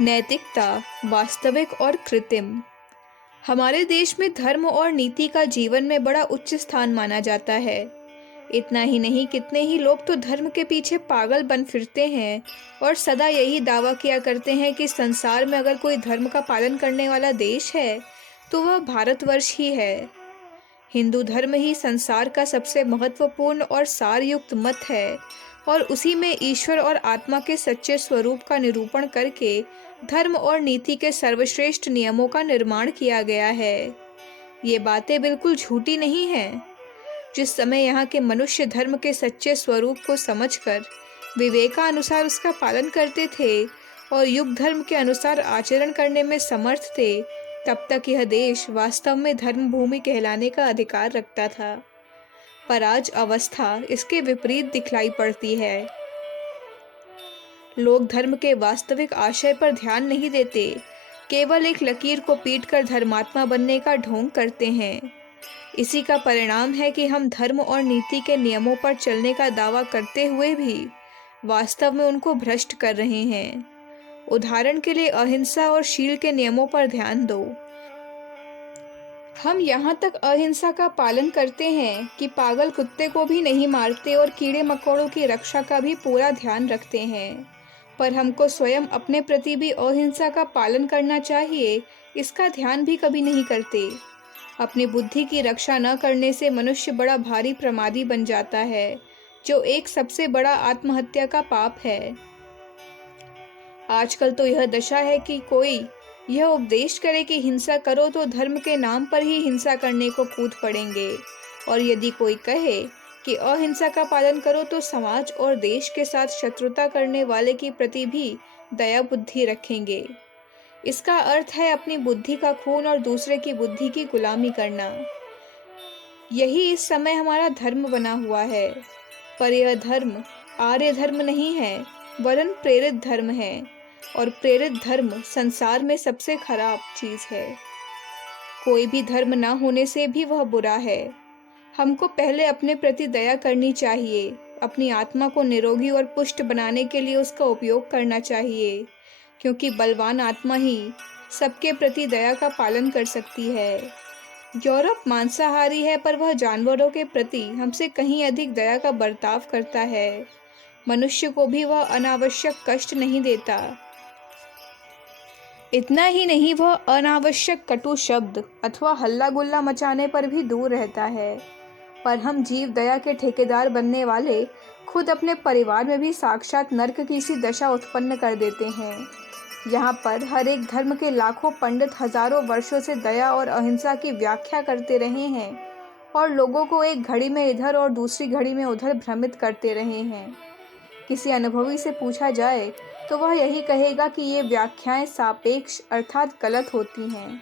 नैतिकता, वास्तविक और कृत्रिम। हमारे देश में धर्म और नीति का जीवन में बड़ा उच्च स्थान माना जाता है। इतना ही नहीं, कितने ही लोग तो धर्म के पीछे पागल बन फिरते हैं और सदा यही दावा किया करते हैं कि संसार में अगर कोई धर्म का पालन करने वाला देश है तो वह भारतवर्ष ही है। हिंदू धर्म ही संसार का सबसे महत्वपूर्ण और सारयुक्त मत है और उसी में ईश्वर और आत्मा के सच्चे स्वरूप का निरूपण करके धर्म और नीति के सर्वश्रेष्ठ नियमों का निर्माण किया गया है। ये बातें बिल्कुल झूठी नहीं हैं। जिस समय यहाँ के मनुष्य धर्म के सच्चे स्वरूप को समझकर विवेकानुसार उसका पालन करते थे और युग धर्म के अनुसार आचरण करने में समर्थ थे, तब तक यह देश वास्तव में धर्म भूमि कहलाने का अधिकार रखता था। पर आज अवस्था इसके विपरीत दिखलाई पड़ती है। लोग धर्म के वास्तविक आशय पर ध्यान नहीं देते, केवल एक लकीर को पीटकर धर्मात्मा बनने का ढोंग करते हैं। इसी का परिणाम है कि हम धर्म और नीति के नियमों पर चलने का दावा करते हुए भी वास्तव में उनको भ्रष्ट कर रहे हैं। उदाहरण के लिए अहिंसा और शील के नियमों पर ध्यान दो। हम यहाँ तक अहिंसा का पालन करते हैं कि पागल कुत्ते को भी नहीं मारते और कीड़े मकोड़ों की रक्षा का भी पूरा ध्यान रखते हैं, पर हमको स्वयं अपने प्रति भी अहिंसा का पालन करना चाहिए, इसका ध्यान भी कभी नहीं करते। अपनी बुद्धि की रक्षा न करने से मनुष्य बड़ा भारी प्रमादी बन जाता है, जो एक सबसे बड़ा आत्महत्या का पाप है। आजकल तो यह दशा है कि कोई यह उपदेश करे कि हिंसा करो तो धर्म के नाम पर ही हिंसा करने को कूद पड़ेंगे, और यदि कोई कहे कि अहिंसा का पालन करो तो समाज और देश के साथ शत्रुता करने वाले के प्रति भी दया बुद्धि रखेंगे। इसका अर्थ है अपनी बुद्धि का खून और दूसरे की बुद्धि की गुलामी करना। यही इस समय हमारा धर्म बना हुआ है, पर यह धर्म आर्य धर्म नहीं है, वरन प्रेरित धर्म है, और प्रेरित धर्म संसार में सबसे खराब चीज है। कोई भी धर्म ना होने से भी वह बुरा है। हमको पहले अपने प्रति दया करनी चाहिए, अपनी आत्मा को निरोगी और पुष्ट बनाने के लिए उसका उपयोग करना चाहिए, क्योंकि बलवान आत्मा ही सबके प्रति दया का पालन कर सकती है। यूरोप मांसाहारी है, पर वह जानवरों के प्रति हमसे कहीं अधिक दया का बर्ताव करता है। मनुष्य को भी वह अनावश्यक कष्ट नहीं देता। इतना ही नहीं, वह अनावश्यक कटु शब्द अथवा हल्ला गुल्ला मचाने पर भी दूर रहता है। पर हम जीव दया के ठेकेदार बनने वाले खुद अपने परिवार में भी साक्षात नरक की सी दशा उत्पन्न कर देते हैं। यहाँ पर हर एक धर्म के लाखों पंडित हजारों वर्षों से दया और अहिंसा की व्याख्या करते रहे हैं और लोगों को एक घड़ी में इधर और दूसरी घड़ी में उधर भ्रमित करते रहे हैं। किसी अनुभवी से पूछा जाए तो वह यही कहेगा कि ये व्याख्याएं सापेक्ष अर्थात गलत होती हैं।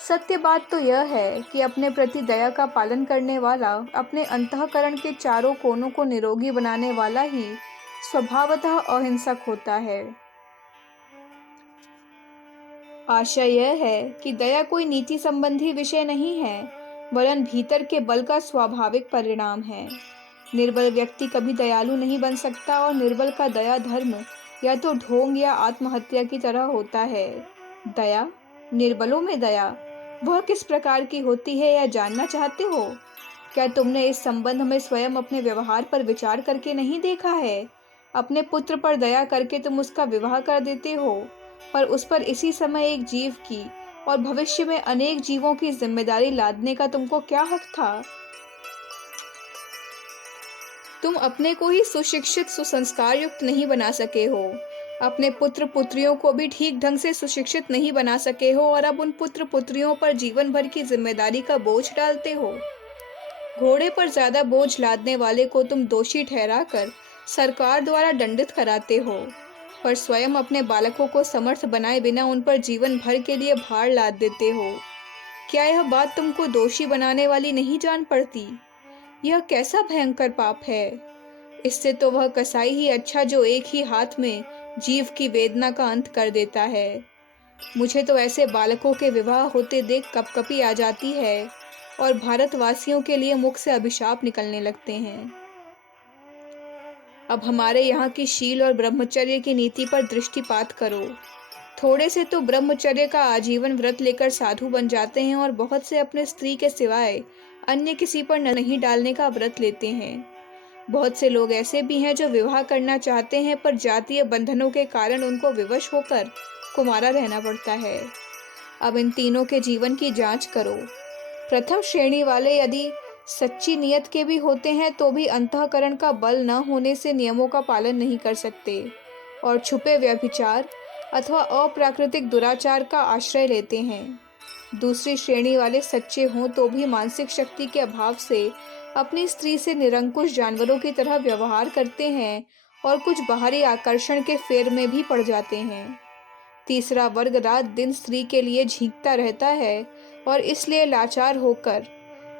सत्य बात तो यह है कि अपने प्रति दया का पालन करने वाला अपने अंतःकरण के चारों कोनों को निरोगी बनाने वाला ही स्वभावतः अहिंसक होता है। आशा यह है कि दया कोई नीति संबंधी विषय नहीं है, वरन भीतर के बल का स्वाभाविक परिणाम है। निर्बल व्यक्ति कभी दयालु नहीं बन सकता और निर्बल का दया धर्म या तो ढोंग या आत्महत्या की तरह होता है। दया, निर्बलों में दया, वह किस प्रकार की होती है यह जानना चाहते हो? क्या तुमने इस संबंध में स्वयं अपने व्यवहार पर विचार करके नहीं देखा है? अपने पुत्र पर दया करके तुम उसका विवाह कर देते हो, पर उस पर इसी समय एक जीव की और भविष्य में अनेक जीवों की जिम्मेदारी लादने का तुमको क्या हक था? तुम अपने को ही सुशिक्षित सुसंस्कार युक्त नहीं बना सके हो, अपने पुत्र पुत्रियों को भी ठीक ढंग से सुशिक्षित नहीं बना सके हो, और अब उन पुत्र पुत्रियों पर जीवन भर की जिम्मेदारी का बोझ डालते हो। घोड़े पर ज्यादा बोझ लादने वाले को तुम दोषी ठहराकर सरकार द्वारा दंडित कराते हो, पर स्वयं अपने बालकों को समर्थ बनाए बिना उन पर जीवन भर के लिए भार लाद देते हो। क्या यह बात तुमको दोषी बनाने वाली नहीं जान पड़ती? यह कैसा भयंकर पाप है! इससे तो वह कसाई ही अच्छा जो एक ही हाथ में जीव की वेदना का अंत कर देता है। मुझे तो ऐसे बालकों के विवाह होते देख कपकपी आ जाती है और भारतवासियों के लिए मुख से अभिशाप निकलने लगते हैं। अब हमारे यहाँ की शील और ब्रह्मचर्य की नीति पर दृष्टिपात करो। थोड़े से तो ब्रह्मचर्य का आजीवन व्रत लेकर साधु बन जाते हैं और बहुत से अपने स्त्री के सिवाय अन्य किसी पर नहीं डालने का व्रत लेते हैं। बहुत से लोग ऐसे भी हैं जो विवाह करना चाहते हैं पर जातीय बंधनों के कारण उनको विवश होकर कुंवारा रहना पड़ता है। अब इन तीनों के जीवन की जांच करो। प्रथम श्रेणी वाले यदि सच्ची नियत के भी होते हैं तो भी अंतःकरण का बल न होने से नियमों का पालन नहीं कर सकते और छुपे व्यभिचार अथवा अप्राकृतिक दुराचार का आश्रय लेते हैं। दूसरी श्रेणी वाले सच्चे हों तो भी मानसिक शक्ति के अभाव से अपनी स्त्री से निरंकुश जानवरों की तरह व्यवहार करते हैं और कुछ बाहरी आकर्षण के फेर में भी पड़ जाते हैं। तीसरा वर्ग रात दिन स्त्री के लिए झींकता रहता है और इसलिए लाचार होकर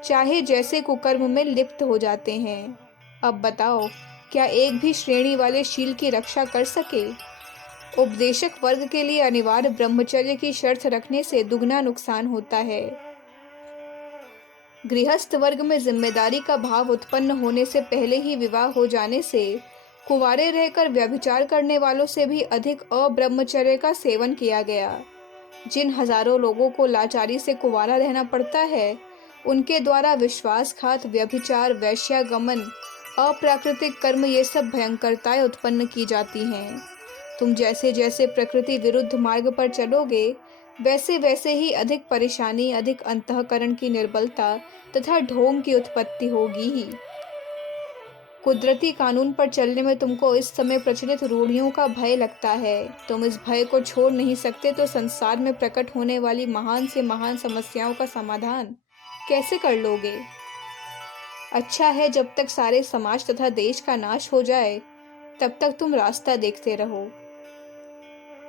चाहे जैसे कुकर्म में लिप्त हो जाते हैं। अब बताओ, क्या एक भी श्रेणी वाले शील की रक्षा कर सके? उपदेशक वर्ग के लिए अनिवार्य ब्रह्मचर्य की शर्त रखने से दुगना नुकसान होता है। गृहस्थ वर्ग में जिम्मेदारी का भाव उत्पन्न होने से पहले ही विवाह हो जाने से कुंवारे रहकर व्यभिचार करने वालों से भी अधिक अब्रह्मचर्य का सेवन किया गया। जिन हजारों लोगों को लाचारी से कुंवारा रहना पड़ता है, उनके द्वारा विश्वासघात, व्यभिचार, वैश्यागमन, अप्राकृतिक कर्म, ये सब भयंकरताएं उत्पन्न की जाती हैं। तुम जैसे जैसे प्रकृति विरुद्ध मार्ग पर चलोगे, वैसे वैसे ही अधिक परेशानी, अधिक अंतःकरण की निर्बलता तथा ढोंग की उत्पत्ति होगी ही। कुदरती कानून पर चलने में तुमको इस समय प्रचलित रूढ़ियों का भय लगता है। तुम इस भय को छोड़ नहीं सकते तो संसार में प्रकट होने वाली महान से महान समस्याओं का समाधान कैसे कर लोगे? अच्छा है, जब तक सारे समाज तथा देश का नाश हो जाए तब तक तुम रास्ता देखते रहो।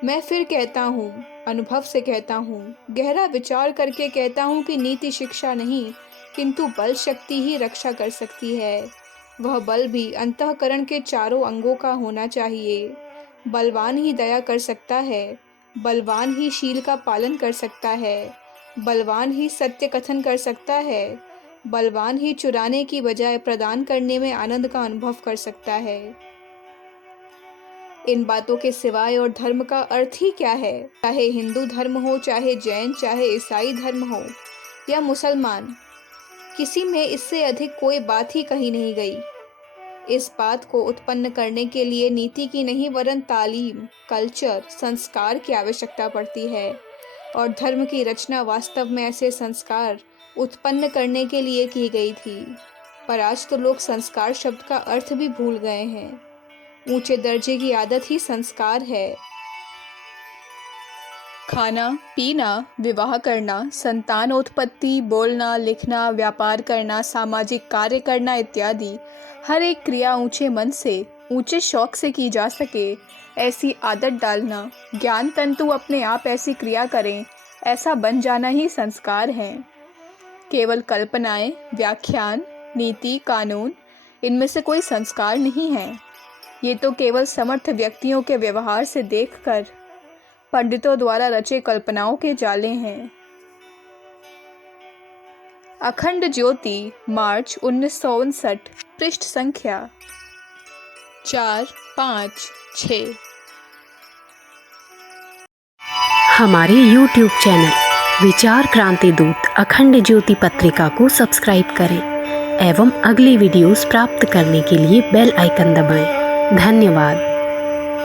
मैं फिर कहता हूँ, अनुभव से कहता हूँ, गहरा विचार करके कहता हूँ कि नीति शिक्षा नहीं किंतु बल शक्ति ही रक्षा कर सकती है। वह बल भी अंतःकरण के चारों अंगों का होना चाहिए। बलवान ही दया कर सकता है, बलवान ही शील का पालन कर सकता है, बलवान ही सत्य कथन कर सकता है, बलवान ही चुराने की बजाय प्रदान करने में आनंद का अनुभव कर सकता है। इन बातों के सिवाय और धर्म का अर्थ ही क्या है? चाहे हिंदू धर्म हो, चाहे जैन, चाहे ईसाई धर्म हो या मुसलमान, किसी में इससे अधिक कोई बात ही कही नहीं गई। इस बात को उत्पन्न करने के लिए नीति की नहीं वरन तालीम, कल्चर, संस्कार की आवश्यकता पड़ती है और धर्म की रचना वास्तव में ऐसे संस्कार उत्पन्न करने के लिए की गई थी। पर आज तो लोग संस्कार शब्द का अर्थ भी भूल गए हैं। ऊंचे दर्जे की आदत ही संस्कार है। खाना पीना, विवाह करना, संतानोत्पत्ति, बोलना, लिखना, व्यापार करना, सामाजिक कार्य करना इत्यादि हर एक क्रिया ऊंचे मन से, ऊंचे शौक से की जा सके, ऐसी आदत डालना, ज्ञान तंतु अपने आप ऐसी क्रिया करें, ऐसा बन जाना ही संस्कार है। केवल कल्पनाएं, व्याख्यान, नीति, कानून, इनमें से कोई संस्कार नहीं है। ये तो केवल समर्थ व्यक्तियों के व्यवहार से देखकर पंडितों द्वारा रचे कल्पनाओं के जाले हैं। अखंड ज्योति, मार्च 1959, पृष्ठ संख्या 456। हमारे YouTube चैनल विचार क्रांति दूत अखंड ज्योति पत्रिका को सब्सक्राइब करें एवं अगली वीडियोस प्राप्त करने के लिए बेल आइकन दबाएं। धन्यवाद।